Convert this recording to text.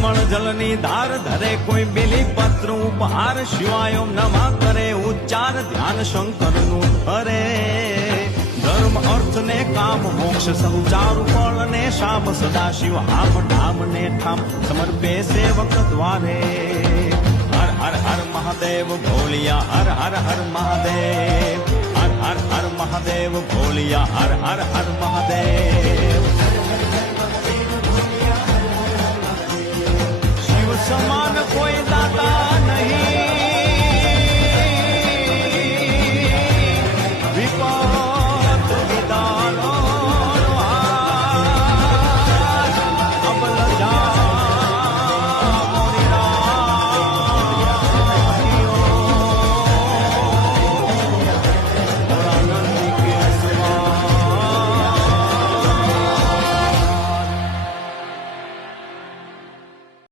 નિર્મળ જલની ધાર ધરે કોઈ બેલી પત્ર ઉપહાર શિવાય નમઃ કરે ઉચ્ચાર ધ્યાન શંકરનું ધરે ધર્મ અર્થ ને કામ મોક્ષ સંચારુ ફળ ને શામ સદા શિવ આમ ધામ ને ઠામ સમર્પે સેવક દ્વારે હર હર હર મહાદેવ ભોલિયા હર હર હર મહાદેવ હર હર હર મહાદેવ ભોલિયા હર હર હર મહાદેવ